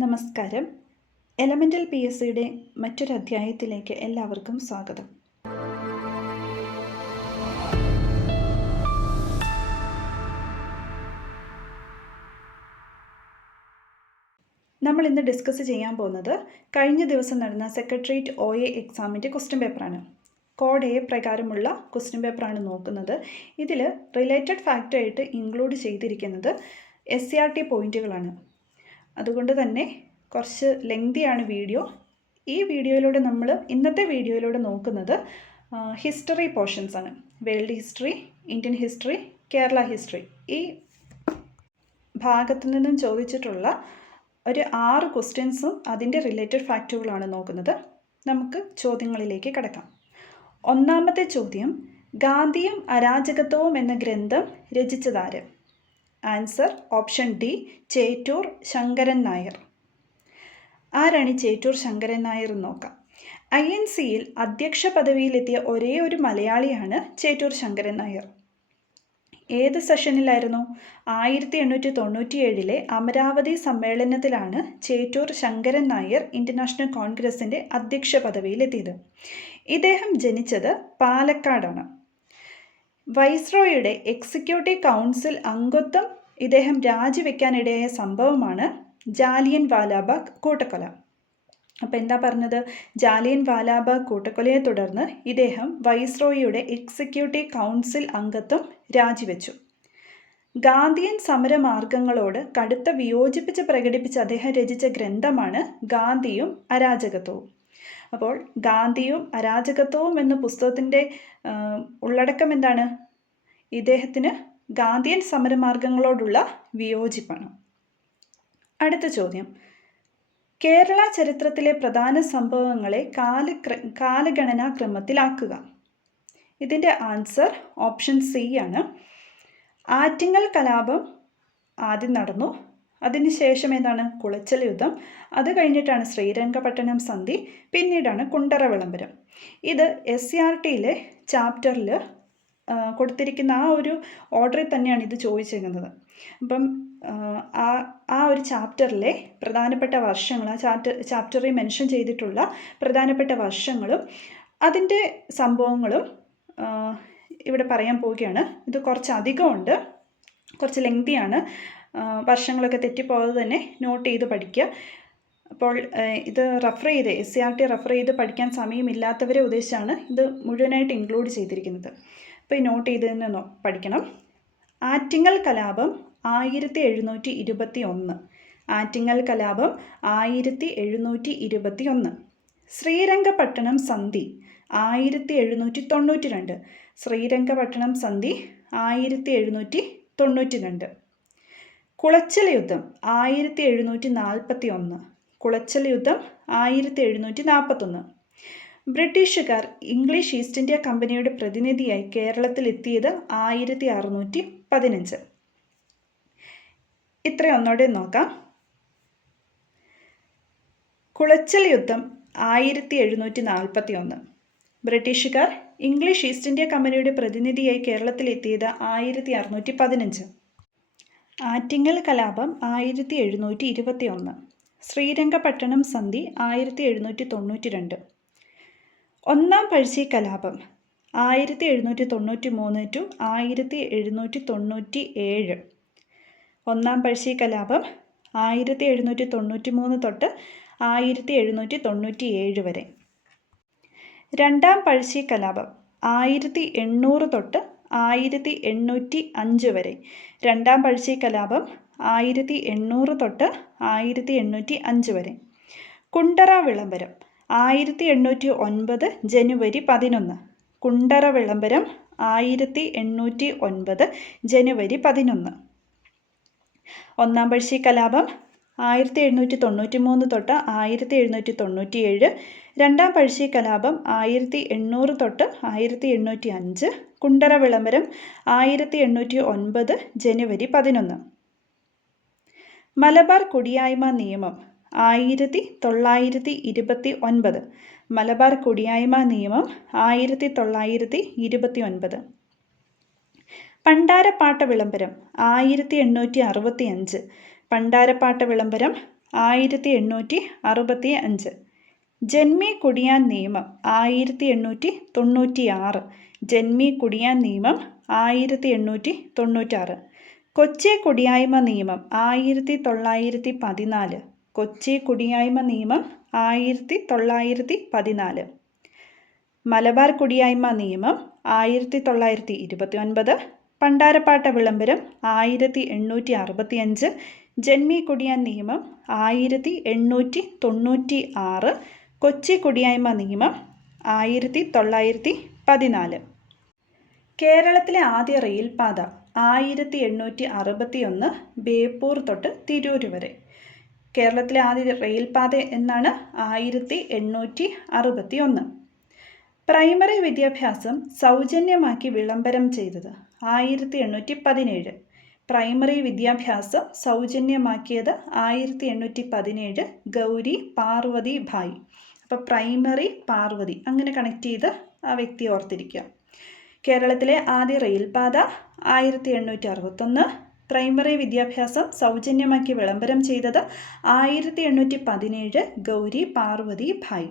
നമസ്കാരം. Elemental P S സിയുടെ മറ്റൊരു അധ്യായത്തിലേക്ക് എല്ലാവർക്കും സ്വാഗതം. നമ്മൾ ഇന്ന് ഡിസ്കസ് ചെയ്യാൻ പോകുന്നത് കഴിഞ്ഞ ദിവസം നടന്ന സെക്രട്ടേറിയറ്റ് OA എക്സാമിൻ്റെ ക്വസ്റ്റ്യൻ പേപ്പറാണ്. കോഡ് A പ്രകാരമുള്ള ക്വസ്റ്റ്യൻ പേപ്പറാണ് നോക്കുന്നത്. ഇതിൽ റിലേറ്റഡ് ഫാക്റ്റായിട്ട് ഇൻക്ലൂഡ് ചെയ്തിരിക്കുന്നത് SCRT പോയിൻറ്റുകളാണ്. അതുകൊണ്ട് തന്നെ കുറച്ച് ലെങ്തിയാണ് വീഡിയോ. ഈ വീഡിയോയിലൂടെ ഇന്നത്തെ വീഡിയോയിലൂടെ നോക്കുന്നത് ഹിസ്റ്ററി പോർഷൻസ് ആണ്. World history, Indian history, Kerala history, ഈ ഭാഗത്തു നിന്നും ചോദിച്ചിട്ടുള്ള ഒരു 6 ക്വസ്റ്റ്യൻസും അതിൻ്റെ റിലേറ്റഡ് ഫാക്റ്റുകളാണ് നോക്കുന്നത്. നമുക്ക് ചോദ്യങ്ങളിലേക്ക് കടക്കാം. ഒന്നാമത്തെ ചോദ്യം, ഗാന്ധിയും അരാജകത്വവും എന്ന ഗ്രന്ഥം രചിച്ചതാര്? Answer option D, Chettur Sankaran Nair. ആരാണ് ചേറ്റൂർ ശങ്കരൻ നായർ എന്ന് നോക്കാം. INCയിൽ അധ്യക്ഷ പദവിയിലെത്തിയ ഒരേ ഒരു മലയാളിയാണ് ചേറ്റൂർ ശങ്കരൻ നായർ. ഏത് സെഷനിലായിരുന്നു? 1897 അമരാവതി സമ്മേളനത്തിലാണ് ചേറ്റൂർ ശങ്കരൻ നായർ ഇന്റർനാഷണൽ കോൺഗ്രസിൻ്റെ അധ്യക്ഷ പദവിയിലെത്തിയത്. ഇദ്ദേഹം ജനിച്ചത് പാലക്കാടാണ്. വൈസ്രോയുടെ എക്സിക്യൂട്ടീവ് കൗൺസിൽ അംഗത്വം ഇദ്ദേഹം രാജിവെക്കാനിടയായ സംഭവമാണ് ജാലിയൻ വാലാബാഗ് കൂട്ടക്കൊല. അപ്പോൾ എന്താ പറഞ്ഞത്? ജാലിയൻ വാലാബാഗ് കൂട്ടക്കൊലയെ തുടർന്ന് ഇദ്ദേഹം വൈസ്രോയുടെ എക്സിക്യൂട്ടീവ് കൗൺസിൽ അംഗത്വം രാജിവെച്ചു. ഗാന്ധിയൻ സമരമാർഗങ്ങളോട് കടുത്ത വിയോജിപ്പിച്ച് പ്രകടിപ്പിച്ച് അദ്ദേഹം രചിച്ച ഗ്രന്ഥമാണ് ഗാന്ധിയും അരാജകത്വവും. അപ്പോൾ ഗാന്ധിയും അരാജകത്വവും എന്ന പുസ്തകത്തിൻ്റെ ഉള്ളടക്കം എന്താണ്? ഇദ്ദേഹത്തിന് ഗാന്ധിയൻ സമരമാർഗങ്ങളോടുള്ള വിയോജിപ്പാണ്. അടുത്ത ചോദ്യം, കേരള ചരിത്രത്തിലെ പ്രധാന സംഭവങ്ങളെ കാലഗണനാക്രമത്തിലാക്കുക. ഇതിൻ്റെ ആൻസർ ഓപ്ഷൻ സി ആണ്. ആറ്റിങ്ങൽ കലാപം ആദ്യം നടന്നു, അതിനുശേഷം ഏതാണ്? കുളച്ചൽ യുദ്ധം, അത് കഴിഞ്ഞിട്ടാണ് ശ്രീരംഗപട്ടണം സന്ധി, പിന്നീടാണ് കുണ്ടറ വിളംബരം. ഇത് SCRTയിലെ ചാപ്റ്ററിൽ കൊടുത്തിരിക്കുന്ന ആ ഒരു ഓർഡറിൽ തന്നെയാണ് ഇത് ചോദിച്ചിരിക്കുന്നത്. അപ്പം ആ ഒരു ചാപ്റ്ററിലെ പ്രധാനപ്പെട്ട വർഷങ്ങൾ, ആ ചാപ്റ്ററിൽ മെൻഷൻ ചെയ്തിട്ടുള്ള പ്രധാനപ്പെട്ട വർഷങ്ങളും അതിൻ്റെ സംഭവങ്ങളും ഇവിടെ പറയാൻ പോവുകയാണ്. ഇത് കുറച്ച് അധികമുണ്ട്, കുറച്ച് ലെങ്തിയാണ്. വർഷങ്ങളൊക്കെ തെറ്റിപ്പോകാതെ തന്നെ നോട്ട് ചെയ്ത് പഠിക്കുക. അപ്പോൾ ഇത് റെഫർ ചെയ്ത് SCRT റെഫർ ചെയ്ത് പഠിക്കാൻ സമയമില്ലാത്തവരെ ഉദ്ദേശിച്ചാണ് ഇത് മുഴുവനായിട്ട് ഇൻക്ലൂഡ് ചെയ്തിരിക്കുന്നത്. അപ്പോൾ ഈ നോട്ട് ചെയ്ത് തന്നെ പഠിക്കണം. ആറ്റിങ്ങൽ കലാപം 1721. ആറ്റിങ്ങൽ കലാപം 1721. ശ്രീരംഗപട്ടണം സന്ധി 1792. ശ്രീരംഗപട്ടണം സന്ധി 1792. കുളച്ചൽ യുദ്ധം 1741. കുളച്ചൽ യുദ്ധം 1741. ബ്രിട്ടീഷുകാർ ഇംഗ്ലീഷ് ഈസ്റ്റ് ഇന്ത്യ കമ്പനിയുടെ പ്രതിനിധിയായി കേരളത്തിലെത്തിയത് 1615. ഇത്രയും ഒന്നോടെ നോക്കാം. കുളച്ചൽ യുദ്ധം 1741. ബ്രിട്ടീഷുകാർ ഇംഗ്ലീഷ് ഈസ്റ്റ് ഇന്ത്യ കമ്പനിയുടെ പ്രതിനിധിയായി കേരളത്തിലെത്തിയത് 1615. ആറ്റിങ്ങൽ കലാപം 1721. ശ്രീരംഗപട്ടണം സന്ധി 1792. ഒന്നാം പഴശ്ശി കലാപം 1793 to 1797. ഒന്നാം പഴശ്ശി കലാപം 1793 തൊട്ട് 1797 വരെ. രണ്ടാം പഴശ്ശി കലാപം 1800 തൊട്ട് 1805 വരെ. രണ്ടാം പഴശ്ശി കലാപം 1800 തൊട്ട് 1805 വരെ. കുണ്ടറ വിളംബരം 1809 ജനുവരി 11. കുണ്ടറ വിളംബരം 1809 ജനുവരി 11. ഒന്നാം പഴശ്ശി കലാപം 1793 തൊട്ട് 1797. രണ്ടാം പഴശ്ശി കലാപം 1800 തൊട്ട് 1805. കുണ്ടറ വിളംബരം 1809 ജനുവരി 11. മലബാർ കുടിയായ്മ നിയമം 1929. മലബാർ കുടിയായ്മ നിയമം 1929. പണ്ടാരപ്പാട്ട വിളംബരം 1865. പണ്ടാരപ്പാട്ട വിളംബരം 1865. ജന്മി കുടിയാൻ നിയമം 1896. ജന്മി കുടിയാൻ നിയമം 1896. കൊച്ചി കുടിയായ്മ നിയമം 1914. കൊച്ചി കുടിയായ്മ നിയമം 1914. മലബാർ കുടിയായ്മ നിയമം 1929. പണ്ടാരപ്പാട്ട വിളംബരം 1865. ജന്മി കുടിയാൻ നിയമം 1896. കൊച്ചി കുടിയായ്മ നിയമം 1914. കേരളത്തിലെ ആദ്യ റെയിൽപാത 1861 ബേപ്പൂർ തൊട്ട് തിരൂർ വരെ. കേരളത്തിലെ ആദ്യ റെയിൽപാത എന്നാണ് 1861. പ്രൈമറി വിദ്യാഭ്യാസം സൗജന്യമാക്കി വിളംബരം ചെയ്തത് 1817. പ്രൈമറി വിദ്യാഭ്യാസം സൗജന്യമാക്കിയത് 1817 ഗൗരി പാർവതി ഭായ്. അപ്പോൾ പ്രൈമറി പാർവതി അങ്ങനെ കണക്ട് ചെയ്ത് ആ വ്യക്തി ഓർത്തിരിക്കുക. കേരളത്തിലെ ആദ്യ റെയിൽപാത 1861. പ്രൈമറി വിദ്യാഭ്യാസം സൗജന്യമാക്കി വിളംബരം ചെയ്തത് 1817 ഗൗരി പാർവതി ഭായ്.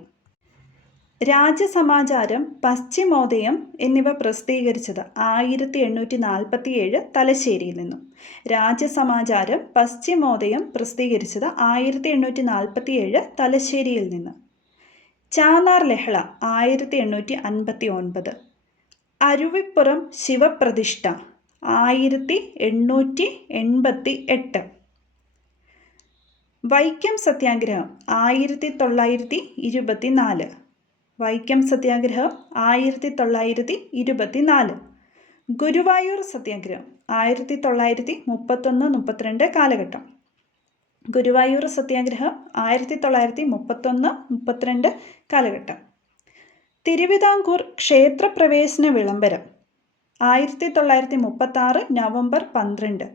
രാജ്യസമാചാരം, പശ്ചിമോദയം എന്നിവ പ്രസിദ്ധീകരിച്ചത് 1847 തലശ്ശേരിയിൽ നിന്നും. രാജ്യസമാചാരം, പശ്ചിമോദയം പ്രസിദ്ധീകരിച്ചത് 1847 തലശ്ശേരിയിൽ നിന്ന്. ചാന്നാർ ലഹള 1859. അരുവിപ്പുറം ശിവപ്രതിഷ്ഠ 1888. വൈക്കം സത്യാഗ്രഹം 1924. വൈക്കം സത്യാഗ്രഹം 1924. ഗുരുവായൂർ സത്യാഗ്രഹം 1931-32 കാലഘട്ടം. ഗുരുവായൂർ സത്യാഗ്രഹം 1931-32 കാലഘട്ടം. തിരുവിതാംകൂർ ക്ഷേത്രപ്രവേശന വിളംബരം 1936 നവംബർ 12.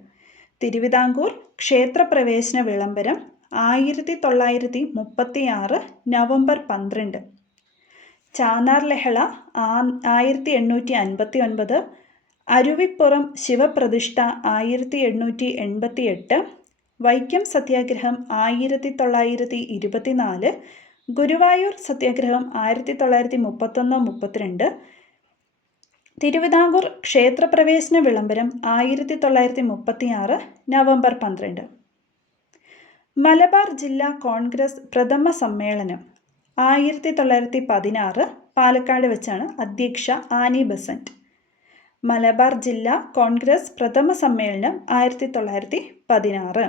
തിരുവിതാംകൂർ ക്ഷേത്രപ്രവേശന വിളംബരം 1936 നവംബർ 12. ചാന്നാർ ലഹള 1859. അരുവിപ്പുറം ശിവപ്രതിഷ്ഠ 1888. വൈക്കം സത്യാഗ്രഹം 1924. ഗുരുവായൂർ സത്യാഗ്രഹം 1931-32. തിരുവിതാംകൂർ ക്ഷേത്രപ്രവേശന വിളംബരം 1936 നവംബർ 12. മലബാർ ജില്ലാ കോൺഗ്രസ് പ്രഥമ സമ്മേളനം 1916 പാലക്കാട് വെച്ചാണ്. അധ്യക്ഷ ആനി ബസന്റ്. മലബാർ ജില്ലാ കോൺഗ്രസ് പ്രഥമ സമ്മേളനം 1916.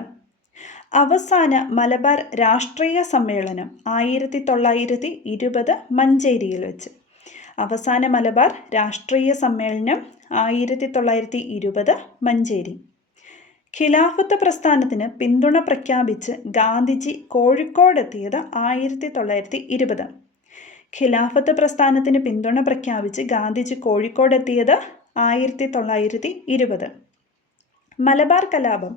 അവസാന മലബാർ രാഷ്ട്രീയ സമ്മേളനം 1920 മഞ്ചേരിയിൽ വെച്ച്. അവസാന മലബാർ രാഷ്ട്രീയ സമ്മേളനം 1920 മഞ്ചേരി. ഖിലാഫത്ത് പ്രസ്ഥാനത്തിന് പിന്തുണ പ്രഖ്യാപിച്ച് ഗാന്ധിജി കോഴിക്കോടെത്തിയത് 1920. ഖിലാഫത്ത് പ്രസ്ഥാനത്തിന് പിന്തുണ പ്രഖ്യാപിച്ച് ഗാന്ധിജി കോഴിക്കോടെത്തിയത് 1920. മലബാർ കലാപം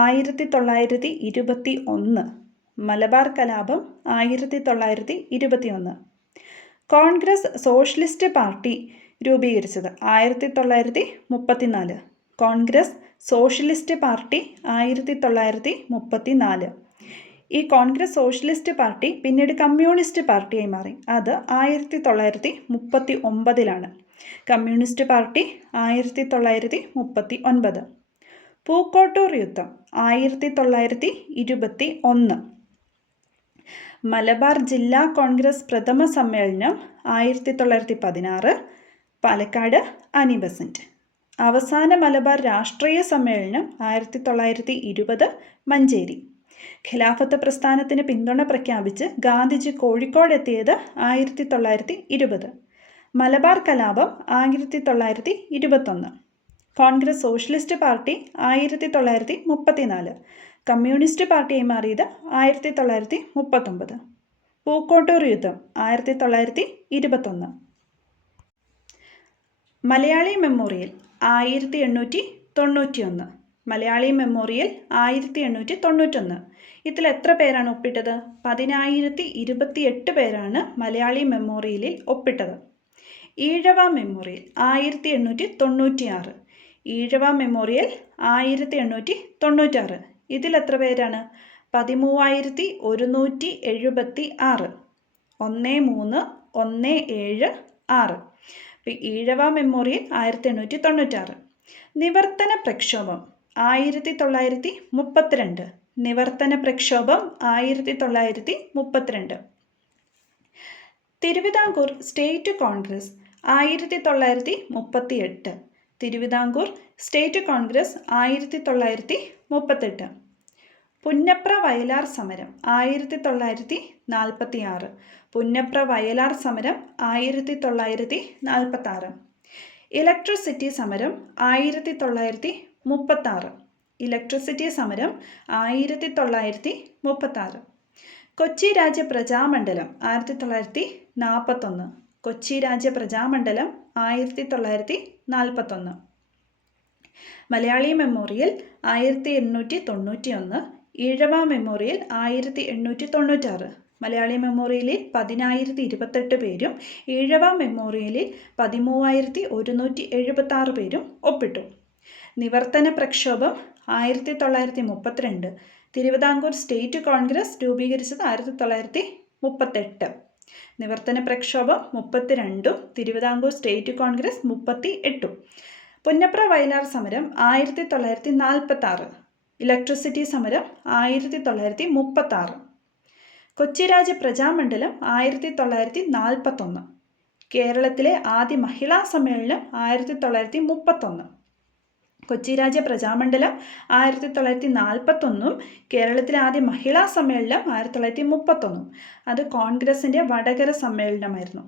1921. മലബാർ കലാപം 1921. കോൺഗ്രസ് സോഷ്യലിസ്റ്റ് പാർട്ടി രൂപീകരിച്ചത് 1934. Congress socialist party 1934. ഈ കോൺഗ്രസ് സോഷ്യലിസ്റ്റ് പാർട്ടി പിന്നീട് കമ്മ്യൂണിസ്റ്റ് പാർട്ടിയായി മാറി. അത് 1939. Communist party 1939. പൂക്കോട്ടൂർ യുദ്ധം 1921. മലബാർ ജില്ലാ കോൺഗ്രസ് പ്രഥമ സമ്മേളനം 1916 പാലക്കാട് ആനി ബസന്റ്. അവസാന മലബാർ രാഷ്ട്രീയ സമ്മേളനം 1920 മഞ്ചേരി. ഖിലാഫത്ത് പ്രസ്ഥാനത്തിന് പിന്തുണ പ്രഖ്യാപിച്ച് ഗാന്ധിജി കോഴിക്കോടെത്തിയത് 1920. മലബാർ കലാപം 1921. Congress socialist party 1934. കമ്മ്യൂണിസ്റ്റ് പാർട്ടിയായി മാറിയത് 1939. പൂക്കോട്ടൂർ യുദ്ധം 1921. മലയാളി മെമ്മോറിയൽ 1891. മലയാളി മെമ്മോറിയൽ 1891. ഇതിൽ എത്ര പേരാണ് ഒപ്പിട്ടത്? 10,028 പേരാണ് മലയാളി മെമ്മോറിയലിൽ ഒപ്പിട്ടത്. ഈഴവ മെമ്മോറിയൽ 1896. ഈഴവ മെമ്മോറിയൽ 1896. ഇതിൽ എത്ര പേരാണ്? 13176, 1317 ഈഴവ മെമ്മോറിയൽ 1896. നിവർത്തന പ്രക്ഷോഭം 1932. നിവർത്തന പ്രക്ഷോഭം 1932. തിരുവിതാംകൂർ സ്റ്റേറ്റ് കോൺഗ്രസ് 1938. തിരുവിതാംകൂർ സ്റ്റേറ്റ് കോൺഗ്രസ് 1938. പുന്നപ്ര വയലാർ സമരം 1946. പുന്നപ്ര വയലാർ സമരം 1946. ഇലക്ട്രിസിറ്റി സമരം 1936. ഇലക്ട്രിസിറ്റി സമരം 1936. കൊച്ചി രാജ്യ പ്രജാമണ്ഡലം 1941. കൊച്ചി രാജ്യ പ്രജാമണ്ഡലം 1941. മലയാളി മെമ്മോറിയൽ 1891. ഈഴവ മെമ്മോറിയൽ 1896. മലയാളി മെമ്മോറിയലിൽ 10,028 പേരും ഈഴവ മെമ്മോറിയലിൽ 13,176 പേരും ഒപ്പിട്ടു. നിവർത്തന പ്രക്ഷോഭം 1932. തിരുവിതാംകൂർ സ്റ്റേറ്റ് കോൺഗ്രസ് രൂപീകരിച്ചത് 1938. നിവർത്തന പ്രക്ഷോഭം 32. തിരുവിതാംകൂർ സ്റ്റേറ്റ് കോൺഗ്രസ് 38. പുന്നപ്ര വയലാർ സമരം 1946. ഇലക്ട്രിസിറ്റി സമരം 1936. കൊച്ചി രാജ്യ പ്രജാമണ്ഡലം 1941. കേരളത്തിലെ ആദ്യ മഹിളാ സമ്മേളനം 1931. കൊച്ചി രാജ്യ പ്രജാമണ്ഡലം 1941. കേരളത്തിലെ ആദ്യ മഹിളാ സമ്മേളനം 1931. അത് കോൺഗ്രസിൻ്റെ വടകര സമ്മേളനമായിരുന്നു.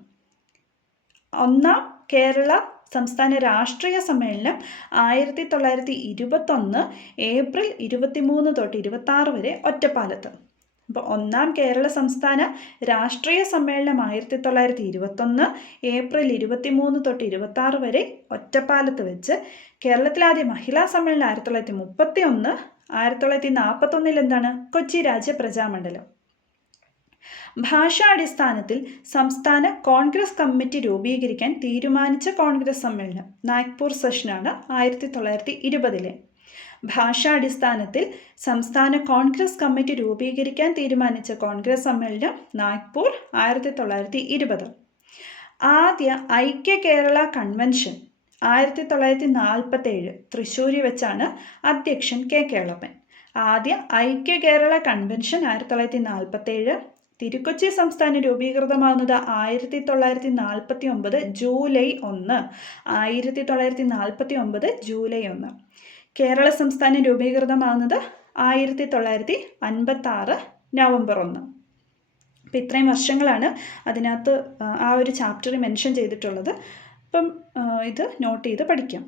ഒന്നാം കേരള സംസ്ഥാന രാഷ്ട്രീയ സമ്മേളനം 1921 ഏപ്രിൽ 23 തൊട്ട് 26 വരെ ഒറ്റപ്പാലത്ത്. അപ്പോൾ ഒന്നാം കേരള സംസ്ഥാന രാഷ്ട്രീയ സമ്മേളനം 1921 ഏപ്രിൽ 23 തൊട്ട് 26 വരെ ഒറ്റപ്പാലത്ത് വെച്ച്. കേരളത്തിലെ ആദ്യ മഹിളാ സമ്മേളനം 1931. 1941 എന്താണ്? കൊച്ചി രാജ്യ പ്രജാമണ്ഡലം. ഭാഷാടിസ്ഥാനത്തിൽ സംസ്ഥാന കോൺഗ്രസ് കമ്മിറ്റി രൂപീകരിക്കാൻ തീരുമാനിച്ച കോൺഗ്രസ് സമ്മേളനം നാഗ്പൂർ സെഷനാണ് 1920. ഭാഷാടിസ്ഥാനത്തിൽ സംസ്ഥാന കോൺഗ്രസ് കമ്മിറ്റി രൂപീകരിക്കാൻ തീരുമാനിച്ച കോൺഗ്രസ് സമ്മേളനം നാഗ്പൂർ 1920. ആദ്യ ഐക്യ കേരള കൺവെൻഷൻ 1947 തൃശ്ശൂരിൽ വെച്ചാണ്. അധ്യക്ഷൻ കെ കേളപ്പൻ. ആദ്യ ഐക്യ കേരള കൺവെൻഷൻ 1947. തിരുക്കൊച്ചി സംസ്ഥാനം രൂപീകൃതമാകുന്നത് 1949 ജൂലൈ 1. 1949 ജൂലൈ 1. കേരള സംസ്ഥാനം രൂപീകൃതമാകുന്നത് 1956 നവംബർ 1. അപ്പം ഇത്രയും വർഷങ്ങളാണ് അതിനകത്ത് ആ ഒരു ചാപ്റ്ററിൽ മെൻഷൻ ചെയ്തിട്ടുള്ളത്. അപ്പം ഇത് നോട്ട് ചെയ്ത് പഠിക്കാം.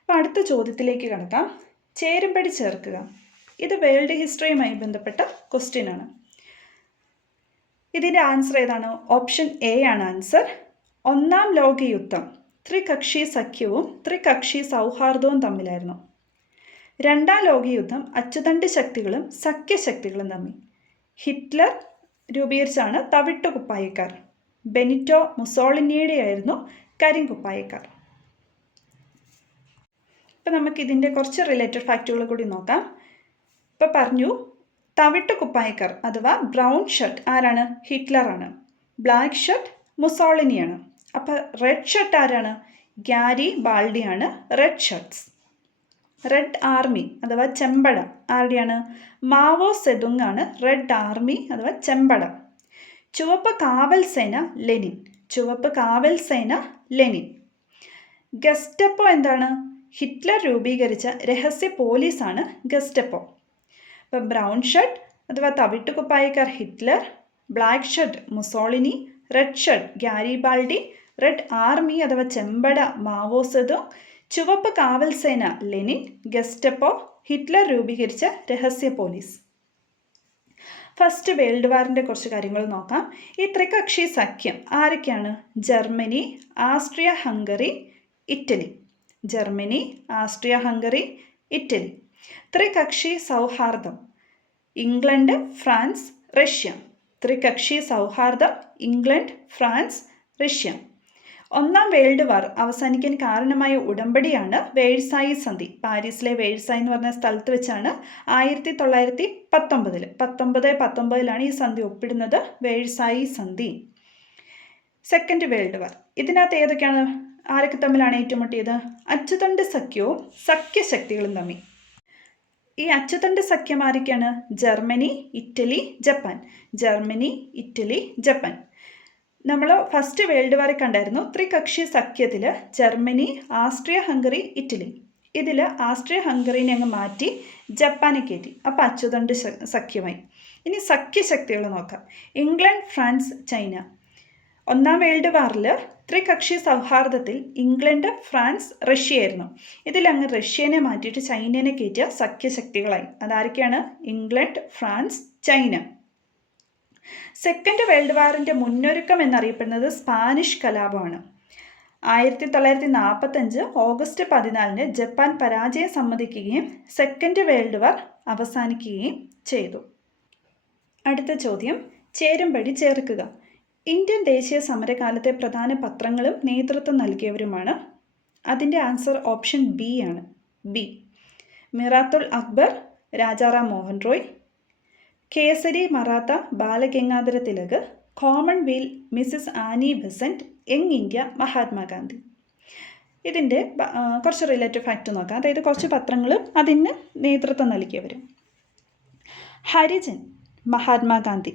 അപ്പം അടുത്ത ചോദ്യത്തിലേക്ക് കടക്കാം. ചേരുംപടി ചേർക്കുക. ഇത് വേൾഡ് ഹിസ്റ്ററിയുമായി ബന്ധപ്പെട്ട ക്വസ്റ്റ്യൻ ആണ്. ഇതിൻ്റെ ആൻസർ ഏതാണ്? ഓപ്ഷൻ എ ആണ് ആൻസർ. ഒന്നാം ലോകയുദ്ധം ത്രികക്ഷി സഖ്യവും ത്രികക്ഷി സൗഹാർദ്ദവും തമ്മിലായിരുന്നു. രണ്ടാം ലോകയുദ്ധം അച്ചുതണ്ട് ശക്തികളും സഖ്യശക്തികളും തമ്മിൽ. ഹിറ്റ്ലർ രൂപീകരിച്ചാണ് തവിട്ടുകുപ്പായക്കാർ. ബെനിറ്റോ മുസോളിനിയുടെ ആയിരുന്നു കരിങ്കുപ്പായക്കാർ. ഇപ്പം നമുക്കിതിൻ്റെ കുറച്ച് റിലേറ്റഡ് ഫാക്റ്റുകൾ കൂടി നോക്കാം. ഇപ്പം പറഞ്ഞു, തവിട്ടുകുപ്പായക്കാർ അഥവാ ബ്രൗൺ ഷർട്ട് ആരാണ്? ഹിറ്റ്ലറാണ്. ബ്ലാക്ക് ഷർട്ട് മുസോളിനിയാണ്. അപ്പോൾ റെഡ് ഷർട്ട് ആരാണ്? ഗ്യാരി ബാൾഡിയാണ് റെഡ് ഷർട്ട്സ്. റെഡ് ആർമി അഥവാ ചെമ്പട ആരുടെയാണ്? മാവോ സെതുങ് ആണ് റെഡ് ആർമി അഥവാ ചെമ്പട. ചുവപ്പ് കാവൽ സേന ലെനിൻ. ചുവപ്പ് കാവൽ സേന ലെനിൻ. ഗസ്റ്റപ്പോ എന്താണ്? ഹിറ്റ്ലർ രൂപീകരിച്ച രഹസ്യ പോലീസാണ് ഗസ്റ്റപ്പോ. ഇപ്പം ബ്രൗൺ ഷർട്ട് അഥവാ തവിട്ടുകുപ്പായക്കാർ Hitler, black shirt Mussolini, red shirt Garibaldi, red army അഥവാ ചെമ്പട മാവോ സെതുങ്, ചുവപ്പ് കാവൽ സേന ലെനിൻ, ഗസ്റ്റപ്പോ, ഹിറ്റ്ലർ രൂപീകരിച്ച രഹസ്യ പോലീസ്. ഫസ്റ്റ് വേൾഡ് വാറിൻ്റെ കുറച്ച് കാര്യങ്ങൾ നോക്കാം. ഈ ത്രികക്ഷി സഖ്യം ആരൊക്കെയാണ്? Germany, Austria Hungary, Italy. Germany, Austria Hungary, Italy. ത്രികക്ഷി സൗഹാർദ്ദം ഇംഗ്ലണ്ട്, ഫ്രാൻസ്, റഷ്യ. ത്രികക്ഷി സൗഹാർദ്ദം ഇംഗ്ലണ്ട്, ഫ്രാൻസ്, റഷ്യ. ഒന്നാം വേൾഡ് വാർ അവസാനിക്കാൻ കാരണമായ ഉടമ്പടിയാണ് വേഴ്സായി സന്ധി. പാരീസിലെ വേഴ്സായി എന്ന് പറഞ്ഞ സ്ഥലത്ത് വെച്ചാണ് 1919 ഈ സന്ധി ഒപ്പിടുന്നത്, വേഴ്സായി സന്ധി. സെക്കൻഡ് വേൾഡ് വാർ, ഇതിനകത്ത് ആരൊക്കെ തമ്മിലാണ് ഏറ്റുമുട്ടിയത്? അച്ചുതണ്ട് സഖ്യവും സഖ്യശക്തികളും തമ്മിൽ. ഈ അച്ചുതണ്ട് സഖ്യം ആരൊക്കെയാണ്? Germany, Italy, Japan. Germany, Italy, Japan. നമ്മൾ ഫസ്റ്റ് വേൾഡ് വാർ കണ്ടായിരുന്നു. ത്രികക്ഷി സഖ്യത്തിൽ ജർമ്മനി, ആസ്ട്രിയ ഹംഗറി, ഇറ്റലി. ഇതിൽ ആസ്ട്രിയ ഹംഗറിനെ അങ്ങ് മാറ്റി ജപ്പാനെ കയറ്റി. അപ്പോൾ അച്ചുതണ്ട് സഖ്യമായി. ഇനി സഖ്യശക്തികൾ നോക്കാം. England, France, China. ഒന്നാം വേൾഡ് വാറിൽ ത്രികക്ഷി സൗഹാർദ്ദത്തിൽ ഇംഗ്ലണ്ട്, ഫ്രാൻസ്, റഷ്യ ആയിരുന്നു. ഇതിലങ്ങ് റഷ്യനെ മാറ്റിയിട്ട് ചൈനനെ കയറ്റിയ സഖ്യശക്തികളായി. അതാരൊക്കെയാണ്? England, France, China. Second world വാറിൻ്റെ മുന്നൊരുക്കം എന്നറിയപ്പെടുന്നത് സ്പാനിഷ് കലാപമാണ്. 1945 ഓഗസ്റ്റ് 14 ജപ്പാൻ പരാജയം സമ്മതിക്കുകയും സെക്കൻഡ് വേൾഡ് വാർ അവസാനിക്കുകയും ചെയ്തു. അടുത്ത ചോദ്യം, ചേരുംപടി ചേർക്കുക. ഇന്ത്യൻ ദേശീയ സമരകാലത്തെ പ്രധാന പത്രങ്ങളും നേതൃത്വം നൽകിയവരുമാണ്. അതിൻ്റെ ആൻസർ ഓപ്ഷൻ ബി ആണ്. B. Miratul Akbar, Rajaram Mohan Roy, Kesari Maratha Balagangadhara Tilak, Commonwealth Mrs Annie Besant, Young India Mahatma Gandhi. ഇതിൻ്റെ കുറച്ച് റിലേറ്റീവ് ഫാക്റ്റ് നോക്കാം. അതായത് കുറച്ച് പത്രങ്ങളും അതിന് നേതൃത്വം നൽകിയവരും. ഹരിജൻ, മഹാത്മാഗാന്ധി.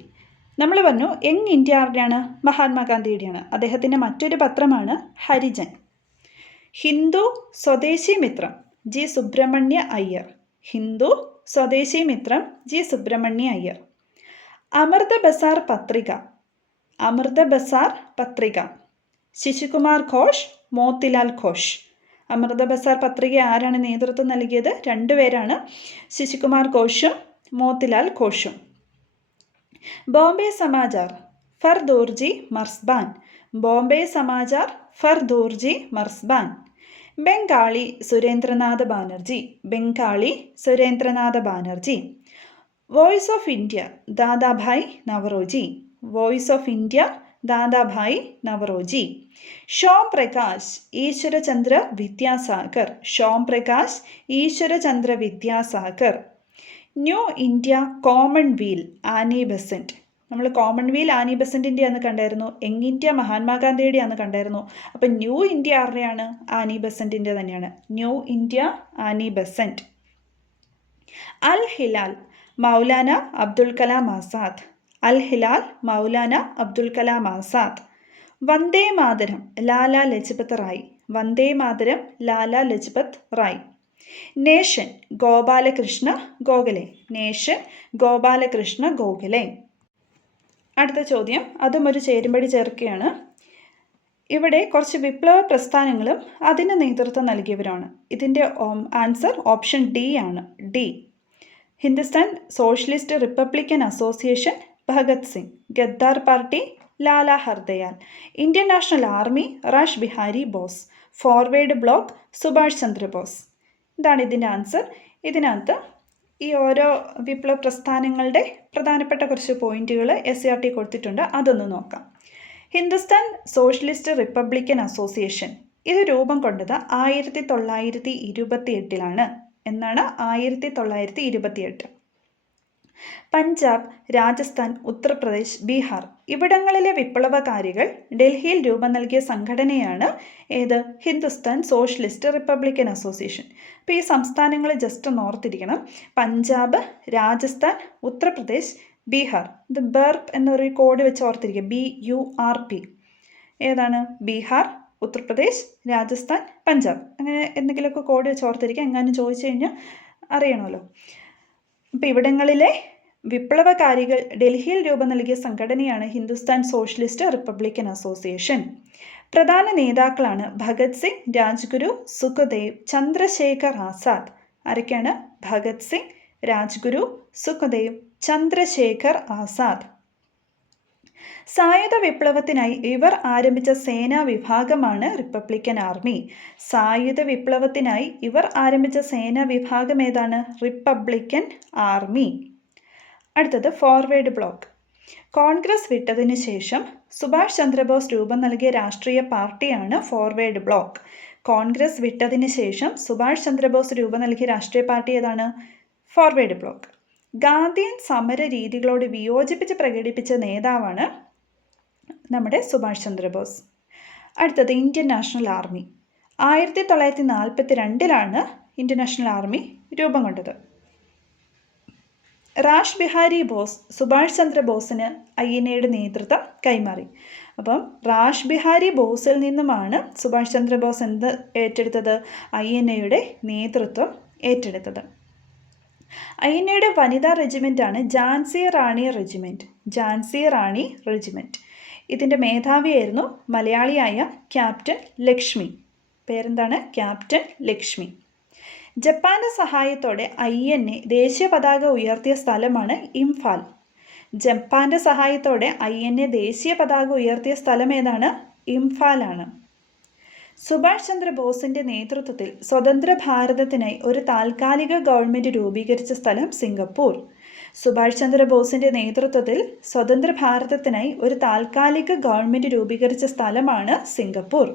നമ്മൾ പറഞ്ഞു യങ് ഇന്ത്യ ആരുടെയാണ്? മഹാത്മാഗാന്ധിയുടെയാണ്. അദ്ദേഹത്തിൻ്റെ മറ്റൊരു പത്രമാണ് ഹരിജൻ. ഹിന്ദു സ്വദേശി മിത്രം, ജി സുബ്രഹ്മണ്യ അയ്യർ. ഹിന്ദു സ്വദേശി മിത്രം, ജി സുബ്രഹ്മണ്യ അയ്യർ. അമൃത ബസാർ പത്രിക. അമൃത ബസാർ പത്രിക, ശിശുകുമാർ ഘോഷ്, മോത്തിലാൽ ഘോഷ്. അമൃത ബസാർ പത്രിക ആരാണ് നേതൃത്വം നൽകിയത്? രണ്ടുപേരാണ്, ശിശുകുമാർ ഘോഷും മോത്തിലാൽ ഘോഷും. Bombay Samachar, Fardunji Marzban. Bombay Samachar, Fardunji Marzban. Bengali Surendranath Banerjee. Bengali Surendranath Banerjee. Voice of India, Dadabhai Naoroji. Voice of India, Dadabhai Naoroji. Shome Prakash Ishwarchandra Vidyasagar. Shome Prakash Ishwarchandra Vidyasagar. New India commonwealth Annie Besant. നമ്മൾ കോമൺവെൽത്ത് ആനി ബെസന്റിൻ്റെ അന്ന് കണ്ടായിരുന്നു. യങ് ഇന്ത്യ മഹാത്മാഗാന്ധിയുടെ അന്ന് കണ്ടായിരുന്നു. അപ്പം ന്യൂ ഇന്ത്യ ആരുടെയാണ്? ആനി ബെസന്റിൻ്റെ തന്നെയാണ്. New India Annie Besant. Al Hilal, Maulana Abdul Kalam Azad. അൽ ഹിലാൽ, മൗലാന അബ്ദുൽ കലാം ആസാദ്. വന്ദേ മാതരം, ലാലാ ലജ്പത് റായ്. വന്ദേ മാതരം, ലാലാ ലജ്പത് റായ്. നേഷൻ, ഗോപാലകൃഷ്ണ ഗോഖലെ. നേഷൻ, ഗോപാലകൃഷ്ണ ഗോഖലെ. അടുത്ത ചോദ്യം, അതും ഒരു ചേരുംപടി ചേർക്കുകയാണ്. ഇവിടെ കുറച്ച് വിപ്ലവ പ്രസ്ഥാനങ്ങളും അതിന് നേതൃത്വം നൽകിയവരാണ്. ഇതിൻ്റെ ആൻസർ ഓപ്ഷൻ ഡി ആണ്. D. Hindustan socialist Republican association, Bhagat Singh. Ghadar party, Lala Hardayal. Indian National army, rash Behari boss. Forward block, Subhash Chandrabose. ഇതാണ് ഇതിൻ്റെ ആൻസർ. ഇതിനകത്ത് ഈ ഓരോ വിപ്ലവ പ്രസ്ഥാനങ്ങളുടെ പ്രധാനപ്പെട്ട കുറച്ച് പോയിന്റുകൾ SCERT കൊടുത്തിട്ടുണ്ട്. അതൊന്ന് നോക്കാം. ഹിന്ദുസ്ഥാൻ സോഷ്യലിസ്റ്റ് റിപ്പബ്ലിക്കൻ അസോസിയേഷൻ ഇത് രൂപം കൊണ്ടത് 1928 എന്നാണ്. 1928. പഞ്ചാബ്, രാജസ്ഥാൻ, ഉത്തർപ്രദേശ്, ബീഹാർ ഇവിടങ്ങളിലെ വിപ്ലവകാരികൾ ഡൽഹിയിൽ രൂപം നൽകിയ സംഘടനയാണ് ഏത്? Hindustan socialist Republican association. അപ്പോൾ ഈ സംസ്ഥാനങ്ങൾ ജസ്റ്റ് ഒന്ന് ഓർത്തിരിക്കണം. പഞ്ചാബ്, രാജസ്ഥാൻ, ഉത്തർപ്രദേശ്, ബീഹാർ. ഇത് ബർപ്പ് എന്നൊരു കോഡ് വെച്ച് ഓർത്തിരിക്കുക. BURP. ഏതാണ്? ബീഹാർ, ഉത്തർപ്രദേശ്, രാജസ്ഥാൻ, പഞ്ചാബ്. അങ്ങനെ എന്തെങ്കിലുമൊക്കെ കോഡ് വെച്ച് ഓർത്തിരിക്കുക. എങ്ങാനും ചോദിച്ചു കഴിഞ്ഞാൽ അറിയണമല്ലോ. അപ്പോൾ ഇവിടങ്ങളിലെ വിപ്ലവകാരികൾ ഡൽഹിയിൽ രൂപം നൽകിയ സംഘടനയാണ് ഹിന്ദുസ്ഥാൻ സോഷ്യലിസ്റ്റ് റിപ്പബ്ലിക്കൻ അസോസിയേഷൻ. പ്രധാന നേതാക്കളാണ് ഭഗത് സിംഗ്, രാജ്ഗുരു, സുഖദേവ്, ചന്ദ്രശേഖർ ആസാദ്. ആരൊക്കെയാണ്? ഭഗത് സിംഗ്, രാജ്ഗുരു, സുഖദേവ്, ചന്ദ്രശേഖർ ആസാദ്. സായുധ വിപ്ലവത്തിനായി ഇവർ ആരംഭിച്ച സേനാ വിഭാഗമാണ് റിപ്പബ്ലിക്കൻ ആർമി. സായുധ വിപ്ലവത്തിനായി ഇവർ ആരംഭിച്ച സേനാ വിഭാഗം ഏതാണ്? Republican army. അടുത്തത് ഫോർവേഡ് ബ്ലോക്ക്. കോൺഗ്രസ് വിട്ടതിന് ശേഷം സുഭാഷ് ചന്ദ്രബോസ് രൂപം നൽകിയ രാഷ്ട്രീയ പാർട്ടിയാണ് ഫോർവേഡ് ബ്ലോക്ക്. കോൺഗ്രസ് വിട്ടതിന് ശേഷം സുഭാഷ് ചന്ദ്രബോസ് രൂപം നൽകിയ രാഷ്ട്രീയ പാർട്ടി ഏതാണ്? Forward block. ഗാന്ധിയൻ സമര രീതികളോട് വിയോജിപ്പിച്ച് പ്രകടിപ്പിച്ച നേതാവാണ് നമ്മുടെ സുഭാഷ് ചന്ദ്രബോസ്. അടുത്തത് Indian National army. 1942 Indian National army രൂപം കൊണ്ടത്. റാഷ് ബിഹാരി ബോസ് സുഭാഷ് ചന്ദ്രബോസിന് INAയുടെ നേതൃത്വം കൈമാറി. അപ്പം റാഷ് ബിഹാരി ബോസിൽ നിന്നുമാണ് സുഭാഷ് ചന്ദ്രബോസ് എന്ത് ഏറ്റെടുത്തത്? INAയുടെ നേതൃത്വം ഏറ്റെടുത്തത്. INAയുടെ വനിതാ റെജിമെൻ്റാണ് ഝാൻസി റാണി റെജിമെൻറ്റ്. ഝാൻസി റാണി റെജിമെൻറ്റ്. ഇതിൻ്റെ മേധാവിയായിരുന്നു മലയാളിയായ ക്യാപ്റ്റൻ ലക്ഷ്മി. പേരെന്താണ്? ക്യാപ്റ്റൻ ലക്ഷ്മി. ജപ്പാന്റെ സഹായത്തോടെ INA ദേശീയ പതാക ഉയർത്തിയ സ്ഥലമാണ് ഇംഫാൽ. ജപ്പാന്റെ സഹായത്തോടെ INA ദേശീയ പതാക ഉയർത്തിയ സ്ഥലം ഏതാണ്? ഇംഫാലാണ്. സുഭാഷ് ചന്ദ്രബോസിന്റെ നേതൃത്വത്തിൽ സ്വതന്ത്ര ഭാരതത്തിനായി ഒരു താൽക്കാലിക ഗവൺമെൻറ് രൂപീകരിച്ച സ്ഥലം സിംഗപ്പൂർ. സുഭാഷ് ചന്ദ്രബോസിന്റെ നേതൃത്വത്തിൽ സ്വതന്ത്ര ഭാരതത്തിനായി ഒരു താൽക്കാലിക ഗവൺമെൻറ് രൂപീകരിച്ച സ്ഥലമാണ് സിംഗപ്പൂർ.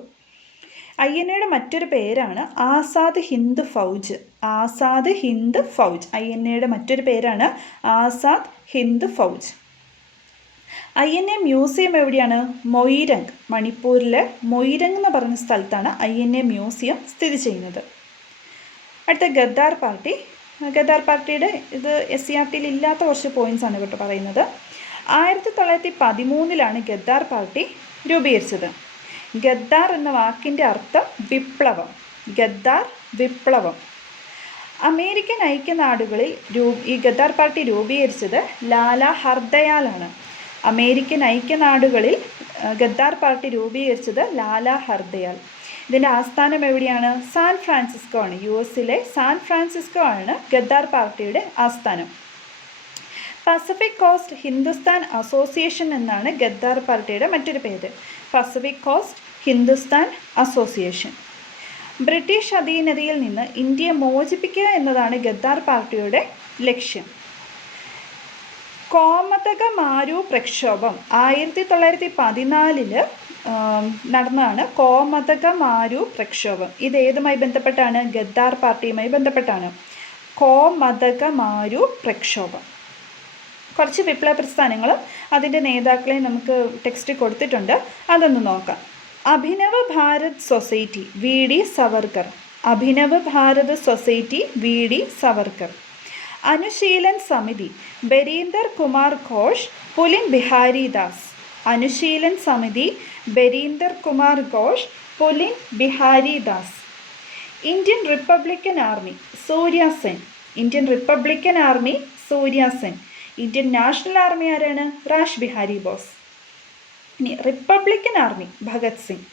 INAയുടെ മറ്റൊരു പേരാണ് ആസാദ് ഹിന്ദ് ഫൗജ്. ആസാദ് ഹിന്ദ് ഫൗജ്. INAയുടെ മറ്റൊരു പേരാണ് ആസാദ് ഹിന്ദ് ഫൗജ്. INA മ്യൂസിയം എവിടെയാണ്? മൊയ്രങ്. മണിപ്പൂരിലെ മൊയ്രങ് എന്ന് പറയുന്ന സ്ഥലത്താണ് INA മ്യൂസിയം സ്ഥിതി ചെയ്യുന്നത്. അടുത്ത ഗദ്ദാർ പാർട്ടി. ഗദ്ദാർ പാർട്ടിയുടെ ഇത് SCERTയിൽ ഇല്ലാത്ത കുറച്ച് പോയിന്റ്സ് ആണ് കേട്ടോ പറയുന്നത്. 1913 ഗദ്ദാർ പാർട്ടി രൂപീകരിച്ചത്. ഗദ്ദാർ എന്ന വാക്കിൻ്റെ അർത്ഥം വിപ്ലവം. ഗദ്ദാർ വിപ്ലവം. അമേരിക്കൻ ഐക്യനാടുകളിൽ ഈ ഗദ്ദാർ പാർട്ടി രൂപീകരിച്ചത് ലാല ഹർദയാലാണ്. അമേരിക്കൻ ഐക്യനാടുകളിൽ ഗദ്ദാർ പാർട്ടി രൂപീകരിച്ചത് ലാല ഹർദയാൽ. ഇതിൻ്റെ ആസ്ഥാനം എവിടെയാണ്? സാൻ ഫ്രാൻസിസ്കോ ആണ്. US സാൻ ഫ്രാൻസിസ്കോ ആണ് ഗദ്ദാർ പാർട്ടിയുടെ ആസ്ഥാനം. പസഫിക് കോസ്റ്റ് ഹിന്ദുസ്ഥാൻ അസോസിയേഷൻ എന്നാണ് ഗദ്ദാർ പാർട്ടിയുടെ മറ്റൊരു പേര്. Pacific Coast Hindustan association. British അധീനതയിൽ നിന്ന് ഇന്ത്യയെ മോചിപ്പിക്കുക എന്നതാണ് ഗദ്ദാർ പാർട്ടിയുടെ ലക്ഷ്യം. കോമതക മാരു പ്രക്ഷോഭം 1914 നടന്നതാണ് കോമതക മാരു പ്രക്ഷോഭം. ഇത് ഏതുമായി ബന്ധപ്പെട്ടാണ്? ഗദ്ദാർ പാർട്ടിയുമായി ബന്ധപ്പെട്ടാണ്. കോമതക മാരു പ്രക്ഷോഭം. കുറച്ച് വിപ്ലവ പ്രസ്ഥാനങ്ങളും അതിൻ്റെ നേതാക്കളെയും നമുക്ക് ടെക്സ്റ്റ് കൊടുത്തിട്ടുണ്ട്, അതൊന്ന് നോക്കാം. Abhinav Bharat society VD Savarkar. Abhinav Bharat society VD Savarkar. Anushilan Samiti Barindra Kumar Ghosh, Pulin Behari Das. Anushilan Samiti Barindra Kumar Ghosh, Pulin Behari Das. Indian Republican Army Surya Sen. Indian Republican Army Surya Sen. Indian National Army ആരാണ്? റാഷ് ബിഹാരി ബോസ്. ഇനി Republican Army Bhagat Singh.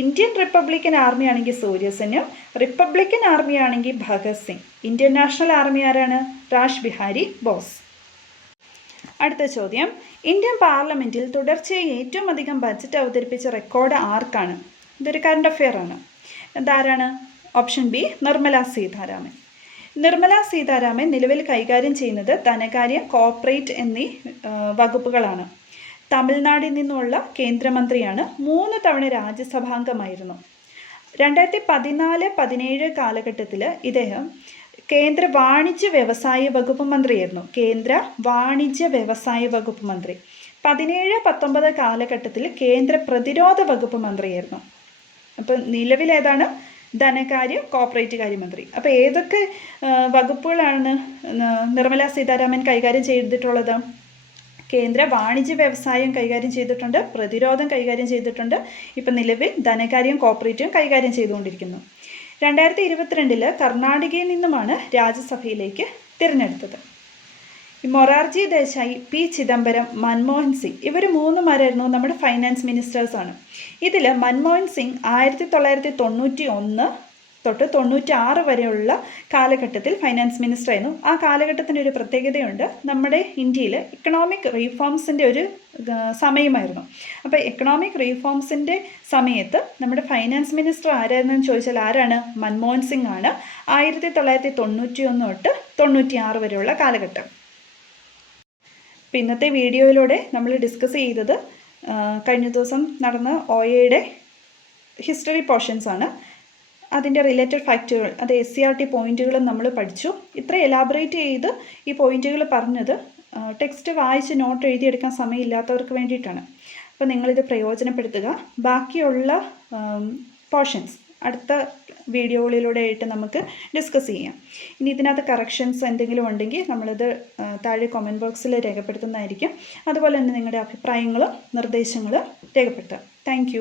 Indian Republican Army ആണെങ്കിൽ സൂര്യസെനും, റിപ്പബ്ലിക്കൻ ആർമി ആണെങ്കിൽ Bhagat Singh. Indian National Army ആരാണ്? റാഷ് ബിഹാരി ബോസ്. അടുത്ത ചോദ്യം, ഇന്ത്യൻ പാർലമെൻറ്റിൽ തുടർച്ചയായി ഏറ്റവും അധികം ബജറ്റ് അവതരിപ്പിച്ച റെക്കോർഡ് ആർക്കാണ്? ഇതൊരു കറണ്ട് അഫെയർ ആണ്. ഇതാരാണ്? Option B Nirmala Sitharaman. നിർമ്മല സീതാരാമൻ നിലവിൽ കൈകാര്യം ചെയ്യുന്നത് ധനകാര്യം, കോർപ്പറേറ്റ് എന്നീ വകുപ്പുകളാണ്. തമിഴ്നാടിൽ നിന്നുള്ള കേന്ദ്രമന്ത്രിയാണ്. 3 തവണ രാജ്യസഭാംഗമായിരുന്നു. 2014-17 കാലഘട്ടത്തിൽ ഇദ്ദേഹം കേന്ദ്ര വാണിജ്യ വ്യവസായ വകുപ്പ് മന്ത്രിയായിരുന്നു. കേന്ദ്ര വാണിജ്യ വ്യവസായ വകുപ്പ് മന്ത്രി. 17-19 കാലഘട്ടത്തിൽ കേന്ദ്ര പ്രതിരോധ വകുപ്പ് മന്ത്രിയായിരുന്നു. അപ്പം നിലവിലേതാണ്? ധനകാര്യം, കോർപ്പറേറ്റ് കാര്യമന്ത്രി. അപ്പോൾ ഏതൊക്കെ വകുപ്പുകളാണ് നിർമ്മല സീതാരാമൻ കൈകാര്യം ചെയ്തിട്ടുള്ളത്? കേന്ദ്ര വാണിജ്യ വ്യവസായം കൈകാര്യം ചെയ്തിട്ടുണ്ട്, പ്രതിരോധം കൈകാര്യം ചെയ്തിട്ടുണ്ട്. ഇപ്പം നിലവിൽ ധനകാര്യം, കോർപ്പറേറ്റും കൈകാര്യം ചെയ്തുകൊണ്ടിരിക്കുന്നു. 2022 കർണാടകയിൽ നിന്നുമാണ് രാജ്യസഭയിലേക്ക് തിരഞ്ഞെടുത്തത്. മൊറാർജി ദേശായി, P ചിദംബരം, മൻമോഹൻ സിംഗ് ഇവർ 3 പേരായിരുന്നു നമ്മുടെ ഫൈനാൻസ് മിനിസ്റ്റേഴ്സാണ്. ഇതിൽ മൻമോഹൻ സിംഗ് 1991 തൊട്ട് 96 വരെയുള്ള കാലഘട്ടത്തിൽ ഫൈനാൻസ് മിനിസ്റ്റർ ആയിരുന്നു. ആ കാലഘട്ടത്തിൻ്റെ ഒരു പ്രത്യേകതയുണ്ട്. നമ്മുടെ ഇന്ത്യയിൽ എക്കണോമിക് റീഫോംസിൻ്റെ ഒരു സമയമായിരുന്നു. അപ്പോൾ എക്കണോമിക് റീഫോംസിൻ്റെ സമയത്ത് നമ്മുടെ ഫൈനാൻസ് മിനിസ്റ്റർ ആരായിരുന്നെന്ന് ചോദിച്ചാൽ ആരാണ്? മൻമോഹൻ സിംഗ് ആണ്. 1991 തൊട്ട് 96 വരെയുള്ള കാലഘട്ടം. അപ്പോൾ ഇന്നത്തെ വീഡിയോയിലൂടെ നമ്മൾ ഡിസ്കസ് ചെയ്തത് കഴിഞ്ഞ ദിവസം നടന്ന OAയുടെ ഹിസ്റ്ററി പോർഷൻസ് ആണ്. അതിൻ്റെ റിലേറ്റഡ് ഫാക്റ്റുകൾ, അത് SCERT പോയിന്റുകളും നമ്മൾ പഠിച്ചു. ഇത്ര എലാബറേറ്റ് ചെയ്ത് ഈ പോയിന്റുകൾ പറഞ്ഞത് ടെക്സ്റ്റ് വായിച്ച് നോട്ട് എഴുതിയെടുക്കാൻ സമയമില്ലാത്തവർക്ക് വേണ്ടിയിട്ടാണ്. അപ്പോൾ നിങ്ങളിത് പ്രയോജനപ്പെടുത്തുക. ബാക്കിയുള്ള പോർഷൻസ് അടുത്ത വീഡിയോകളിലൂടെ ആയിട്ട് നമുക്ക് ഡിസ്കസ് ചെയ്യാം. ഇനി ഇതിനകത്ത് കറക്ഷൻസ് എന്തെങ്കിലും ഉണ്ടെങ്കിൽ നമ്മളിത് താഴെ കമൻറ്റ് ബോക്സിൽ രേഖപ്പെടുത്തുന്നതായിരിക്കും. അതുപോലെ തന്നെ നിങ്ങളുടെ അഭിപ്രായങ്ങളും നിർദ്ദേശങ്ങളും രേഖപ്പെടുത്തുക. താങ്ക്